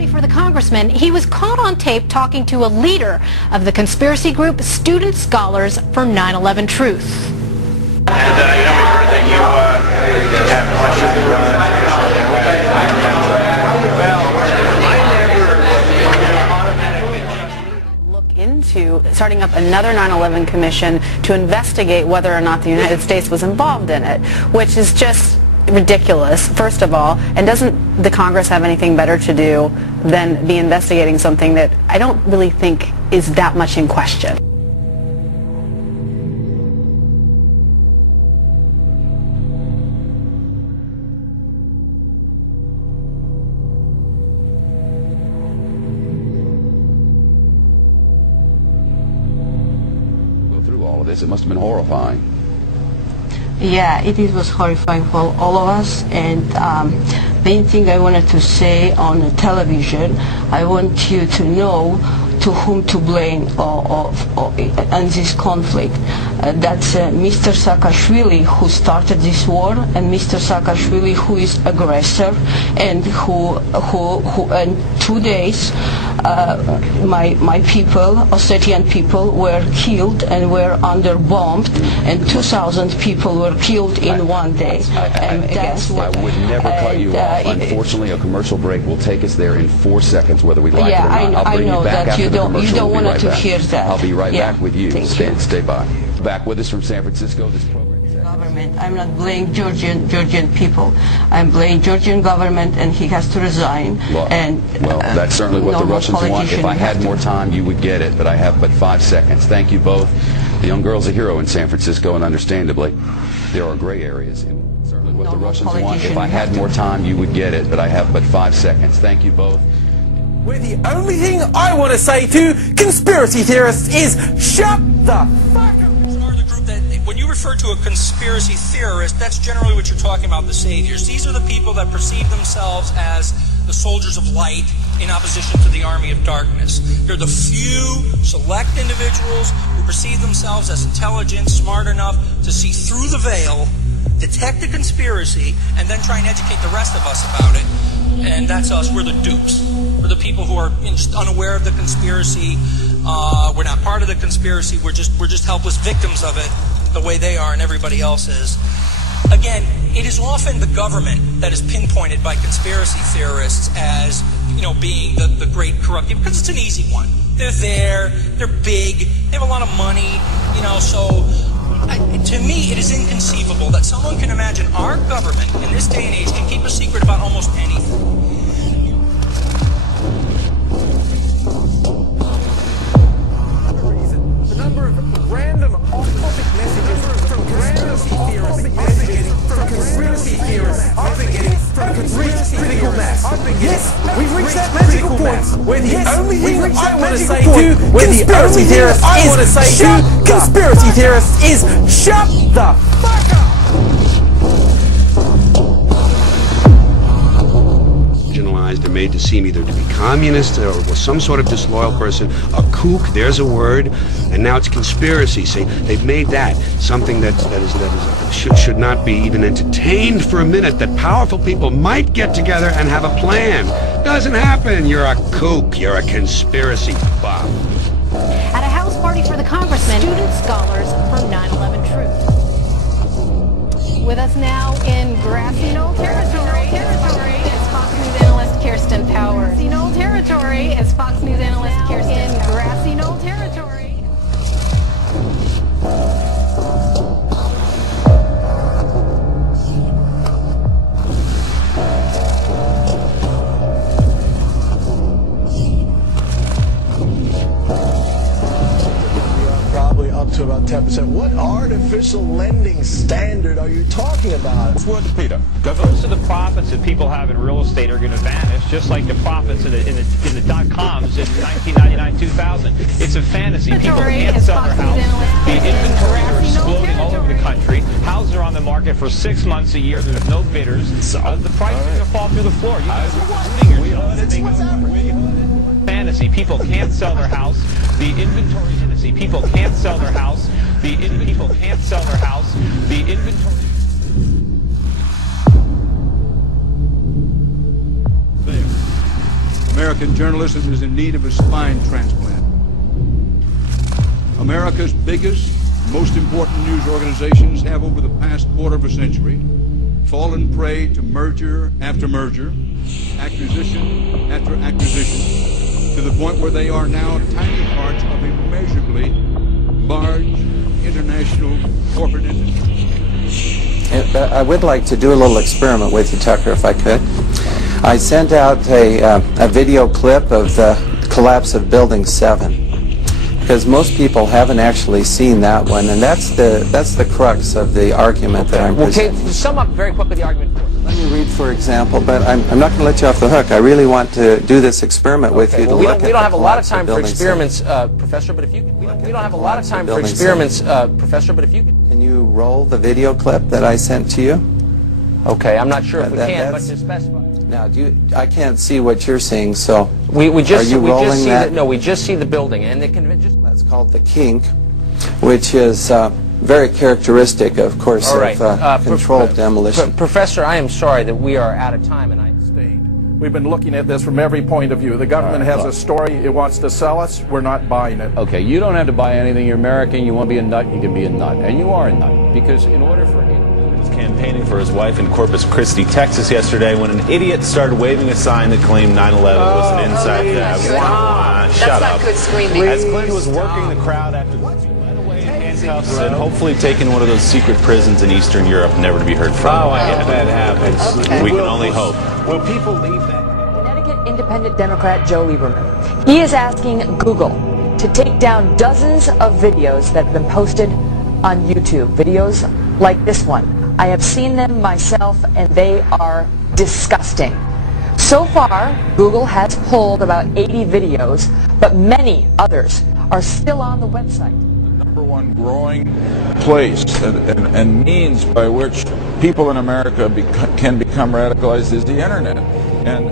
party for the congressman, he was caught on tape talking to a leader of the conspiracy group Student Scholars for 9/11 Truth. And we heard that you have look into starting up another 9/11 commission to investigate whether or not the United States was involved in it, which is just ridiculous, first of all, and doesn't the Congress have anything better to do than be investigating something that I don't really think is that much in question? Go through all of this, it must have been horrifying. Yeah, it was horrifying for all of us, and main thing I wanted to say on the television, I want you to know to whom to blame on this conflict. That's Mr. Saakashvili, who started this war, and Mr. Saakashvili, who is aggressor, and who in 2 days my people, Ossetian people, were killed and were under bombed, and 2,000 people were killed in 1 day. And that's what I would never cut you off. Unfortunately, a commercial break will take us there in 4 seconds, whether we like it or not. I'll bring you back after the commercial. You don't want to hear that. I'll be right back with you. Stay by. Back with us from San Francisco. This program. Government. I'm not blaming Georgian people. I'm blaming Georgian government, and he has to resign. Well, that's certainly what the Russians want. If I had more time, you would get it, but I have but 5 seconds. Thank you both. The young girl's a hero in San Francisco, and understandably, there are gray areas. Certainly what the Russians want. If I had more time, you would get it, but I have but 5 seconds. Thank you both. Where the only thing I want to say to conspiracy theorists is shut the fuck up. The group that, when you refer to a conspiracy theorist, that's generally what you're talking about, the saviors. These are the people that perceive themselves as the soldiers of light in opposition to the army of darkness. They're the few select individuals who perceive themselves as intelligent, smart enough to see through the veil, detect the conspiracy, and then try and educate the rest of us about it. And that's us. We're the dupes. We're the people who are just unaware of the conspiracy. We're not part of the conspiracy. We're just helpless victims of it, the way they are and everybody else is. Again, it is often the government that is pinpointed by conspiracy theorists as, being the great corrupting, because it's an easy one. They're there. They're big. They have a lot of money. So. To me, it is inconceivable that someone can imagine our government in this day and age can keep a secret about almost anything. The number of random off-topic messages from conspiracy theorists I've been getting from critical mass. Yes, we've reached that magical point where the only thing I want to say to conspiracy theorists is shut the fuck up. They're made to seem either to be communist or some sort of disloyal person, a kook, there's a word, and now it's conspiracy. See, they've made that something that should not be even entertained for a minute, that powerful people might get together and have a plan. Doesn't happen. You're a kook. You're a conspiracy buff. At a house party for the congressman, Student Scholars for 9/11 Truth. With us now in grassy knoll territory is Fox News analyst Kirsten Powers. Grassy knoll territory is Fox News analyst Kirsten. In grassy knoll territory. Up to about 10%. What artificial lending standard are you talking about? Word to Peter. Most of the profits that people have in real estate are going to vanish, just like the profits in the dot-coms in 1999, 2000. It's a fantasy. People can't sell their house. The inventories are exploding all over the country. Houses are on the market for 6 months a year. There's no bidders. The price is going to fall through the floor. You guys fantasy. People can't sell their house. The inventory fantasy. People can't sell their house. People can't sell their house. The inventory. America American journalism is in need of a spine transplant. America's biggest, most important news organizations have, over the past quarter of a century, fallen prey to merger after merger, acquisition after acquisition, to the point where they are now tiny parts of immeasurably large international corporate entities. I would like to do a little experiment with you, Tucker, if I could. I sent out a video clip of the collapse of Building 7, because most people haven't actually seen that one, and that's the crux of the argument that I'm presenting. Okay, sum up very quickly the argument for us. Let me read, for example, but I'm not going to let you off the hook. I really want to do this experiment with you to look at the collapse of Building 7. We don't have a lot of time for experiments, Professor, but if you could, we don't have a lot of time for experiments, Professor, but if you could. Can you roll the video clip that I sent to you? Okay, I'm not sure if we can, but to specify. Now, I can't see what you're seeing, so we just are you rolling that? No, we just see the building, and that's called the kink, which is very characteristic, of course, of controlled demolition. Professor, I am sorry that we are out of time, and we've been looking at this from every point of view. The government has a story, it wants to sell us, we're not buying it. Okay, you don't have to buy anything. You're American, you want to be a nut, you can be a nut. And you are a nut, because in order for campaigning for his wife in Corpus Christi, Texas yesterday when an idiot started waving a sign that claimed 9/11 was an inside job. Shut up. Good screaming. As Clinton was working the crowd after being led away in handcuffs and hopefully taken one of those secret prisons in Eastern Europe never to be heard from. Oh, I hope that happens. Okay. We can only hope. Will people leave that? Connecticut Independent Democrat Joe Lieberman. He is asking Google to take down dozens of videos that have been posted on YouTube. Videos like this one. I have seen them myself, and they are disgusting. So far, Google has pulled about 80 videos, but many others are still on the website. The #1 growing place and means by which people in America can become radicalized is the internet, and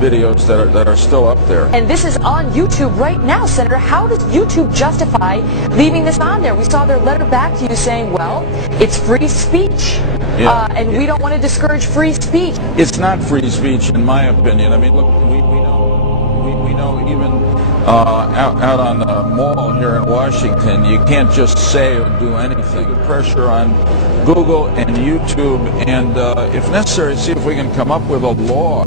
videos that are still up there. And this is on YouTube right now, Senator. How does YouTube justify leaving this on there? We saw their letter back to you saying, well, it's free speech, and we don't want to discourage free speech. It's not free speech, in my opinion. I mean, look, we know even out on the mall here in Washington, you can't just say or do anything. The pressure on Google and YouTube, and if necessary, see if we can come up with a law